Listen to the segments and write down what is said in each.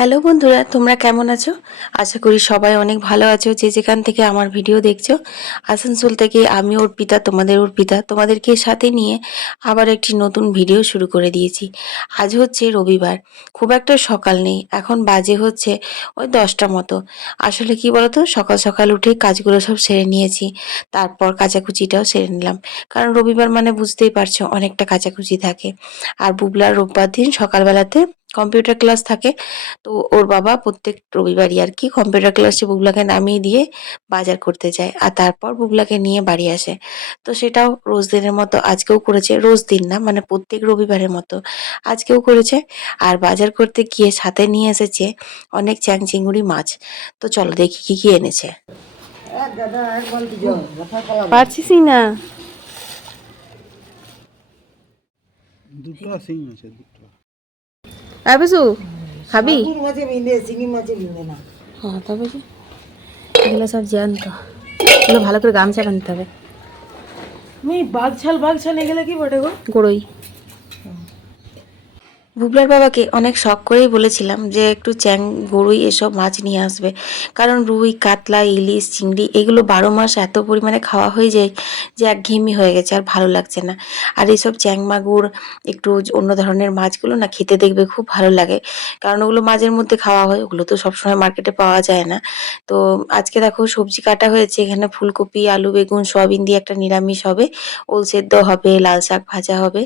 Hello বন্ধুরা, তোমরা কেমন আছো? আশা করি সবাই অনেক ভালো আছো। যে যেখান থেকে আমার ভিডিও দেখছ, আসানসোল থেকে আমি অর্পিতা, তোমাদের অর্পিতা। তোমাদেরকে সাথে নিয়ে আবার একটি নতুন ভিডিও শুরু করে দিয়েছি। আজ হচ্ছে রবিবার, খুব একটা সকাল নেই। এখন বাজে হচ্ছে ওই দশটা মতো। আসলে কি বলতো, সকাল সকাল উঠে কাজগুলো সব সেরে নিয়েছি। তারপর কাচাকুচিটাও সেরে নিলাম। কারণ রবিবার মানে বুঝতেই পারছ, অনেকটা কাচাকুচি থাকে। আর বুবলার রোববার দিন সকালবেলাতে কম্পিউটার ক্লাস থাকে তো ওর বাবা প্রত্যেক রবিবারই আর কি কম্পিউটার ক্লাসে বুবলাকে নামিয়ে দিয়ে বাজার করতে যায় আর তারপর বুবলাকে নিয়ে বাড়ি আসে। তো সেটাও রোজ দিনের মতো আজকেও করেছে রোজ দিন না মানে প্রত্যেক রবিবারের মতো। আজকেও করেছে আর বাজার করতে গিয়ে সাথে নিয়ে এসেছে অনেক চ্যাং চিংড়ি মাছ। তো চলো দেখি কি কি এনেছে। পারছিসই না। দুটো সিং আছে। আবেসু খাবি? মাছে মিলে চিংড়ি মাছে মিলে না। হ্যাঁ তবে কি এগুলো সব জ্যান্ত। এগুলো ভালো করে গামছা বানতে হবে। আমি বাঘ ছাল বাঘ ছাল এগুলো কি বটে গো? গড়ই বুবলার বাবাকে অনেক শখ করেই বলেছিলাম যে একটু চ্যাং, গরুই এসব মাছ নিয়ে আসবে। কারণ রুই, কাতলা, ইলিশ, চিংড়ি এগুলো বারো মাস এত পরিমাণে খাওয়া হয়ে যায় যে একঘেয়েমি হয়ে গেছে, আর ভালো লাগছে না। আর এইসব চ্যাং মাগুর একটু অন্য ধরনের মাছগুলো না খেতে দেখবে খুব ভালো লাগে। কারণ ওগুলো মাঝের মধ্যে খাওয়া হয়, ওগুলো তো সবসময় মার্কেটে পাওয়া যায় না। তো আজকে দেখো সবজি কাটা হয়েছে, এখানে ফুলকপি, আলু, বেগুন, সয়াবিন দিয়ে একটা নিরামিষ হবে। ওল সেদ্ধ হবে, লাল শাক ভাজা হবে।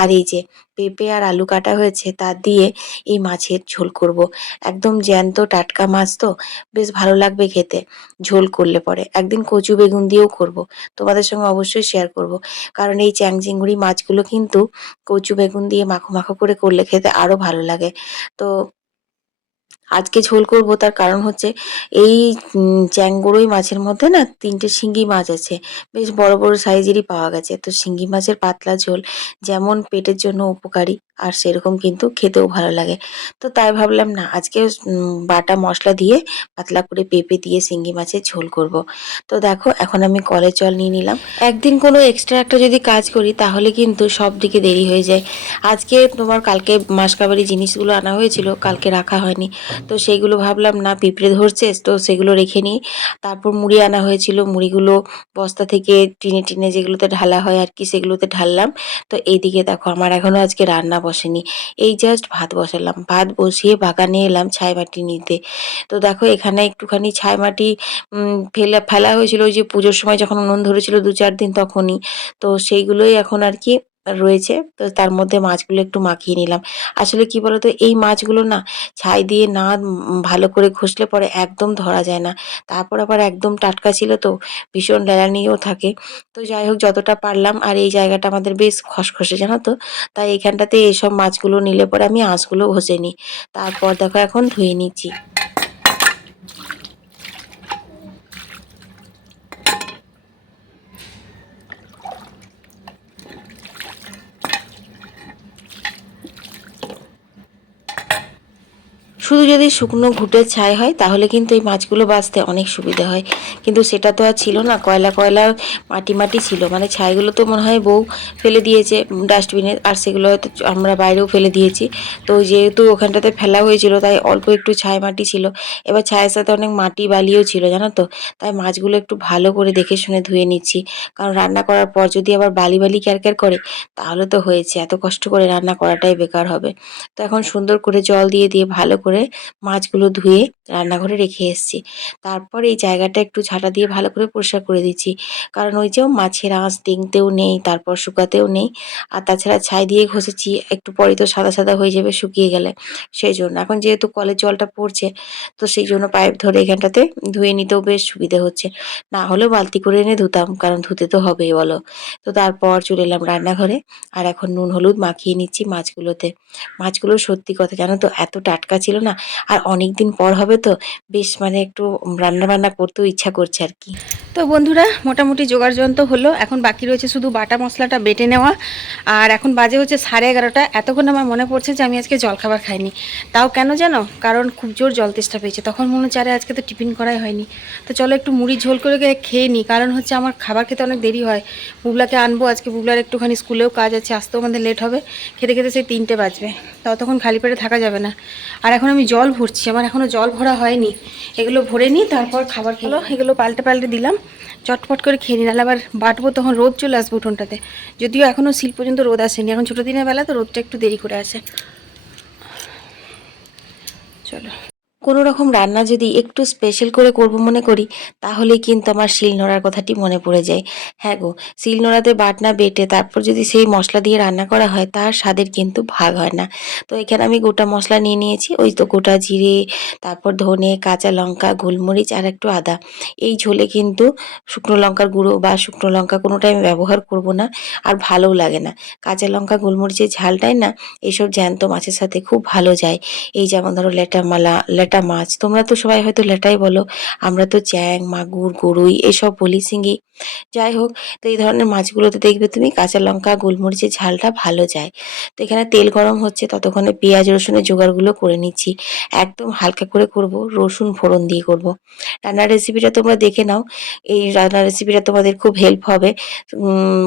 আর এই যে পেঁপে আর আলু কাটা হয়েছে তা দিয়ে এই মাছের ঝোল করব। একদম জ্যান্ত টাটকা মাছ তো, বেশ ভালো লাগবে খেতে ঝোল করলে পরে একদিন কচু বেগুন দিয়েও করব। তোমাদের সঙ্গে অবশ্যই শেয়ার করব। কারণ এই চ্যাং চিংড়ি মাছগুলো কিন্তু কচু বেগুন দিয়ে মাখো মাখো করে করলে খেতে আরও ভালো লাগে তো আজকে ঝোল করব, তার কারণ হচ্ছে এই চ্যাংগড়ই মাছের মধ্যে না তিনটে শিঙ্গি মাছ আছে। বেশ বড় বড় সাইজেরই পাওয়া গেছে। তো শিঙ্গি মাছের পাতলা ঝোল যেমন পেটের জন্য উপকারী, আর সেরকম কিন্তু খেতেও ভালো লাগে। তো তাই ভাবলাম না, আজকে বাটা মশলা দিয়ে পাতলা করে পেঁপে দিয়ে শিঙ্গি মাছের ঝোল করব। তো দেখো, এখন আমি কলের জল নিয়ে নিলাম। একদিন কোনো এক্সট্রা একটা যদি কাজ করি, তাহলে কিন্তু সব দিকে দেরি হয়ে যায়। আজকে তোমার কালকে মাসকাবারি জিনিসগুলো আনা হয়েছিল, কালকে রাখা হয়নি। তো সেইগুলো ভাবলাম, না, পিঁপড়ে ধরছে তো সেগুলো রেখে নিই। তারপর মুড়ি আনা হয়েছিল, মুড়িগুলো বস্তা থেকে টিনে টিনে যেগুলোতে ঢালা হয় আর কি সেগুলোতে ঢাললাম। তো এইদিকে দেখো, আমার এখনও আজকে রান্না বসেনি। এই জাস্ট ভাত বসালাম। ভাত বসিয়ে বাগানে এলাম ছাই মাটি নিতে। তো দেখো, এখানে একটুখানি ছাই মাটি ফেলা ফেলা হয়েছিল ওই যে পুজোর সময় যখন উনুন ধরেছিল দু চার দিন তখনই। তো সেইগুলোই এখন আর কি রয়েছে। তো তার মধ্যে মাছগুলো একটু মাখিয়ে নিলাম। আসলে কি বলতো, এই মাছগুলো না ছাই দিয়ে না ভালো করে ঘষলে পরে একদম ধরা যায় না। তারপর আবার একদম টাটকা ছিল তো ভীষণ নিয়েও থাকে। তো যাই হোক, যতটা পারলাম আর এই জায়গাটা আমাদের বেশ খসখসে, জানো তো? তাই এখানটাতে এইসব মাছগুলো নিলে পরে আমি আঁশগুলো ঘষে নিই। তারপর দেখো, এখন ধুয়ে নিচ্ছি। শুধু যদি শুকনো ঘুটের ছাই হয়, তাহলে কিন্তু এই মাছগুলো বাঁচতে অনেক সুবিধা হয়। কিন্তু সেটা তো আর ছিল না, কয়লা কয়লা মাটি মাটি ছিল। মানে ছাইগুলো তো মনে হয় বউ ফেলে দিয়েছে ডাস্টবিনে আর সেগুলো হয়তো আমরা বাইরেও ফেলে দিয়েছি। তো যেহেতু ওখানটাতে ফেলা হয়েছিল, তাই অল্প একটু ছাই মাটি ছিল। এবার ছায়ের সাথে অনেক মাটি বালিও ছিল, জানো তো? তাই মাছগুলো একটু ভালো করে দেখে শুনে ধুয়ে নিচ্ছি। কারণ রান্না করার পর যদি আবার বালি বালি ক্যারক্যার করে, তাহলে তো হয়েছে। এত কষ্ট করে রান্না করাটাই বেকার হবে। তো এখন সুন্দর করে জল দিয়ে দিয়ে ভালো করে করে মাছগুলো ধুয়ে রান্নাঘরে রেখে এসেছি। তারপর এই জায়গাটা একটু ঝাঁটা দিয়ে ভালো করে পরিষ্কার করে দিচ্ছি। কারণ ওই যে মাছের আঁশ ডিঙতেও নেই, তারপর শুকাতেও নেই। আর তাছাড়া ছাই দিয়ে ঘষেছি, একটু পরে তো সাদা সাদা হয়ে যাবে শুকিয়ে গেলে। সেই জন্য এখন যেহেতু কলের জলটা পড়ছে, তো সেই জন্য পাইপ ধরে এখানটাতে ধুয়ে নিতেও বেশ সুবিধে হচ্ছে। না হলেও বালতি করে এনে ধুতাম, কারণ ধুতে তো হবেই বলো। তো তারপর চলে এলাম রান্নাঘরে, আর এখন নুন হলুদ মাখিয়ে নিচ্ছি মাছগুলোতে। মাছগুলো সত্যি কথা জানো তো, এত টাটকা ছিল না আর অনেক দিন পর হবে তো, বেশ মানে একটু রান্না বান্না করতেও ইচ্ছা করছে আর কি। তো বন্ধুরা, মোটামুটি জোগাড় যন্ত্র হলো, এখন বাকি রয়েছে শুধু বাটা মশলাটা বেটে নেওয়া, আর এখন বাজে হচ্ছে সাড়ে এগারোটা, এতক্ষণ আমার মনে পড়ছে যে আমি আজকে জলখাবার খাইনি। তাও কেন জানো? কারণ খুব জোর জল তেষ্টা পেয়েছে, তখন মনে হচ্ছে আরে আজকে তো টিফিন করাই হয়নি। তো চলো একটু মুড়ি ঝোল করে খেয়ে নিই কারণ হচ্ছে আমার খাবার খেতে অনেক দেরি হয়। বুবলাকে আনব, আজকে বুবলার একটুখানি স্কুলেও কাজ আছে, আসতেও আমাদের লেট হবে, খেতে খেতে সেই তিনটে বাজবে, ততক্ষণ খালি পেটে থাকা যাবে না। আর এখন জল ভরছি, আমার এখনও জল ভরা হয়নি। এগুলো ভরে নিই তারপর খাবার খেলো এগুলো পাল্টে পাল্টে দিলাম, চটপট করে খেয়ে নিলাম। আবার বাটবো তখন রোদ চলে আসব উঠোনটাতে। যদিও এখনও শিল পর্যন্ত রোদ আসেনি, এখন ছোটো দিনের বেলা তো রোদটা একটু দেরি করে আসে। চলো। কোনো রকম রান্না যদি একটু স্পেশাল করে করব মনে করি, তাহলে কিন্তু আমার শিল নোড়ার কথাটি মনে পড়ে যায়। হ্যাঁ গো, শিল নোড়াতে বাটনা বেটে তারপর যদি সেই মশলা দিয়ে রান্না করা হয়, তার স্বাদের কিন্তু ভাগ হয় না। তো এখানে আমি গোটা মশলা নিয়ে নিয়েছি, ওই তো গোটা জিরে, তারপর ধনে, কাঁচা লঙ্কা, গোলমরিচ আর একটু আদা। এই ঝোলে কিন্তু শুকনো লঙ্কার গুঁড়ো বা শুকনো লঙ্কা কোনোটাই আমি ব্যবহার করব না আর ভালোও লাগে না। কাঁচা লঙ্কা, গোলমরিচের ঝালটাই না এইসব জ্যান্ত মাছের সাথে খুব ভালো যায়। এই যেমন ধরো লেটা মালা লেটা মাছ। তোমরা তো সবাই হয়তো লেটাই বলো, আমরা তো চ্যাং, মাগুর, গরুই, এসব বলি শিঙ্গি যাই হোক, তো এই ধরনের মাছগুলোতে দেখবে তুমি কাঁচা লঙ্কা গোলমরিচের ঝালটা ভালো যায়। তো এখানে তেল গরম হচ্ছে, ততক্ষণে পেঁয়াজ, রসুনের জোগাড়গুলো করে নিচ্ছি। একদম হালকা করে করব, রসুন ফোড়ন দিয়ে করব। রান্নার রেসিপিটা তোমরা দেখে নাও। এই রান্নার রেসিপিটা তোমাদের খুব হেল্প হবে।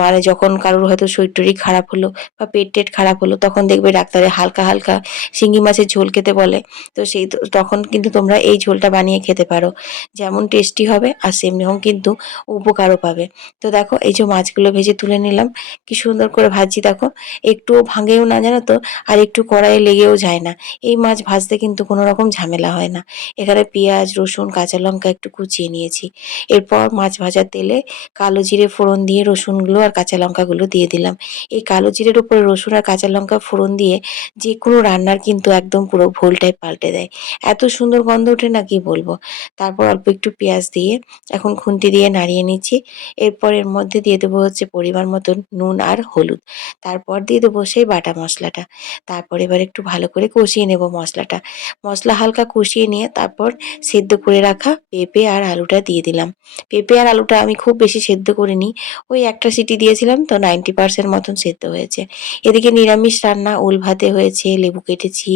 মানে যখন কারোর হয়তো শরীর টরীর খারাপ হলো বা পেট টেট খারাপ হলো, তখন দেখবে ডাক্তারে হালকা হালকা শিঙ্গি মাছের ঝোল খেতে বলে। তো সেই তখন কিন্তু তোমরা এই ঝোলটা বানিয়ে খেতে পারো। যেমন টেস্টি হবে আর সেমনিও কিন্তু উপকারও পাবে। তো দেখো, এই যে মাছগুলো ভেজে তুলে নিলাম। কি সুন্দর করে ভাজি দেখো। একটুও ভাঙেও না, জানো তো? আর একটু কড়াইয়ে লেগেও যায় না। এই মাছ ভাজতে কিন্তু কোনো রকম ঝামেলা হয় না। এখানে পেঁয়াজ, রসুন, কাঁচা লঙ্কা একটু কুচিয়ে নিয়েছি। এরপর মাছ ভাজার তেলে কালো জিরে ফোড়ন দিয়ে রসুনগুলো আর কাঁচা লঙ্কাগুলো দিয়ে দিলাম। এই কালো জিরের উপরে রসুন আর কাঁচা লঙ্কা ফোড়ন দিয়ে যে কোনো রান্নার কিন্তু একদম পুরো ভোলটাই পাল্টে দেয়। এত সুন্দর গন্ধ ওঠে না, কি বলব? তারপর অল্প একটু পেঁয়াজ দিয়ে এখন খুন্তি দিয়ে নাড়িয়ে নিচ্ছি। এরপর এর মধ্যে দিয়ে দেবো হচ্ছে পরিমাণ মতন নুন আর হলুদ। তারপর দিয়ে দেবো সেই বাটা মশলাটা। তারপর এবার একটু ভালো করে কষিয়ে নেব মশলাটা। মশলা হালকা কষিয়ে নিয়ে তারপর সেদ্ধ করে রাখা পেঁপে আর আলুটা দিয়ে দিলাম। পেঁপে আর আলুটা আমি খুব বেশি সেদ্ধ করিনি। ওই একটা সিটি দিয়েছিলাম তো নাইনটি পার্সেন্ট মতন সেদ্ধ হয়েছে। এদিকে নিরামিষ রান্না উল ভাতে হয়েছে, লেবু কেটেছি,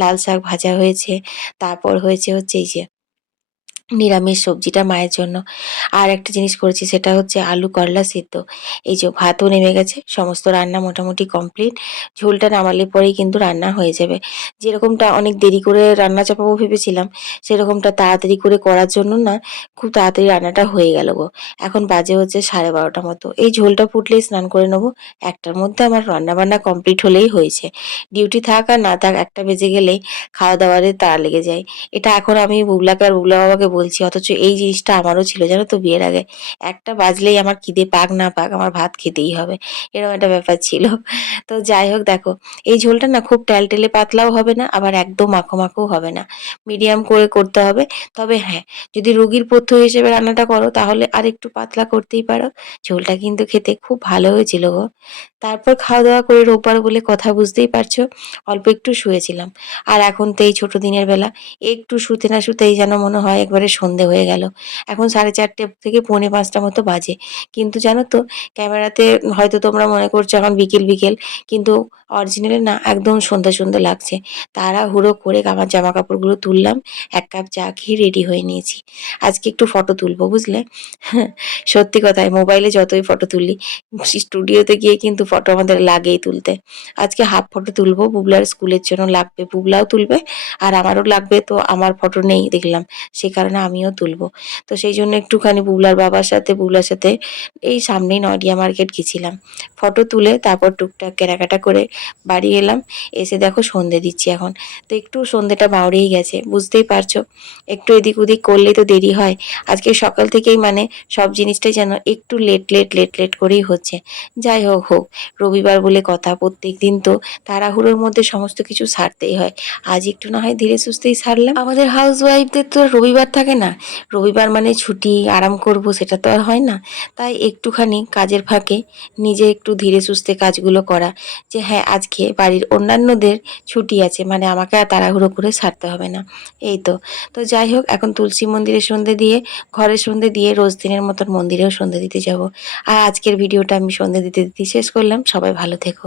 লাল শাক ভাজা হয়েছে। তারপর হয়েছে হচ্ছে এই যে নিরামিষ সবজিটা মায়ের জন্য। আর একটা জিনিস করেছি, সেটা হচ্ছে আলু করলা সিদ্ধ। এই যে ভাতও নেমে গেছে, সমস্ত রান্না মোটামুটি কমপ্লিট। ঝোলটা নামালে পরেই কিন্তু রান্না হয়ে যাবে। যেরকমটা অনেক দেরি করে রান্না চাপাবো ভেবেছিলাম, সেরকমটা তাড়াতাড়ি করে করার জন্য না, খুব তাড়াতাড়ি রান্নাটা হয়ে গেল গো। এখন বাজে হচ্ছে সাড়ে বারোটা মতো। এই ঝোলটা ফুটলেই স্নান করে নেব। একটার মধ্যে আমার রান্না বান্না কমপ্লিট হলেই হয়েছে। ডিউটি থাক আর না থাক, একটা বেজে গেলেই খাওয়া দাওয়ারে তাড়া লেগে যায়। এটা এখন আমি বুবলাকে আর বুবলা বাবাকে বলছি, অথচ এই জিনিসটা আমারও ছিল, জানো তো বিয়ের আগে। একটা বাজলেই আমার খিদে পাক না পাক, আমার ভাত খেতেই হবে। এরকম একটা ব্যাপার ছিল। তো যাই হোক, দেখো, এই ঝোলটা না খুব টেলটেলে পাতলাও হবে না, আবার একদম মাখো মাখোও হবে না। মিডিয়াম করে করতে হবে। তবে হ্যাঁ যদি রুগীর পথ্য হিসেবে রান্নাটা করো, তাহলে আর একটু পাতলা করতেই পারো। ঝোলটা কিন্তু খেতে খুব ভালো হয়েছিল গো। তারপর খাওয়া দাওয়া করে রোববার বলে কথা বুঝতেই পারছ, অল্প একটু শুয়েছিলাম। আর এখন তো এই ছোট দিনের বেলা, একটু শুতে না শুতেই যেন মনে হয় একবারে সন্ধে হয়ে গেল। এখন সাড়ে চারটে থেকে পৌনে পাঁচটা মতো বাজে। কিন্তু জানো তো, ক্যামেরাতে হয়তো তোমরা মনে করছ এখন বিকেল বিকেল। কিন্তু অরিজিনালে না একদম সন্ধ্যা সন্ধ্যা লাগছে। তারা হুড়ো করে আমার জামা কাপড়গুলো তুললাম, এক কাপ চা খেয়ে রেডি হয়ে নিয়েছি। আজকে একটু ফটো তুলবো, বুঝলে? সত্যি কথায় মোবাইলে যতই ফটো তুলি স্টুডিওতে গিয়ে কিন্তু ফটো আমাদের লাগেই তুলতে। আজকে হাফ ফটো তুলবো, বুবলার স্কুলের জন্য লাগবে, বুবলাও তুলবে, আর আমারও লাগবে, তো আমার ফটো নেই দেখলাম। সে কারণে না আমিও তুলবো। তো সেই জন্য একটুখানি বুবলার বাবার সাথে, বুবলার সাথে এই সামনেই নডিয়া মার্কেট গেছিলাম। ফটো তুলে তারপর টুকটাক কেনাকাটা করে বাড়ি এলাম। এসে দেখো সন্ধে দিচ্ছি এখন। তো একটু সন্ধেটা বাউড়েই গেছে, বুঝতেই পারছ? একটু এদিক ওদিক করলেই তো দেরি হয়। আজকে সকাল থেকেই মানে সব জিনিসটাই যেন একটু লেট লেট লেট লেট করেই হচ্ছে। যাই হোক হোক, রবিবার বলে কথা প্রত্যেক দিন তো তাড়াহুড়োর মধ্যে সমস্ত কিছু সারতেই হয়। আজ একটু না হয় ধীরে সুস্থেই সারলাম। আমাদের হাউস ওয়াইফদের তো রবিবার রবিবার থাকে না? রবিবার মানে ছুটি, আরাম করব, সেটা তো আর হয় না। তাই একটুখানি কাজের ফাঁকে নিজে একটু ধীরে সুস্থে কাজগুলো করা। যে হ্যাঁ আজকে বাড়ির অন্যান্যদের ছুটি আছে মানে আমাকে আর তাড়াহুড়ো করে সারতে হবে না। এই তো। তো যাই হোক, এখন তুলসী মন্দিরে সন্ধে দিয়ে, ঘরে সন্ধে দিয়ে রোজ দিনের মতন মন্দিরেও সন্ধে দিতে যাব। আর আজকের ভিডিওটা আমি সন্ধে দিতে দিতে শেষ করলাম। সবাই ভালো থেকো।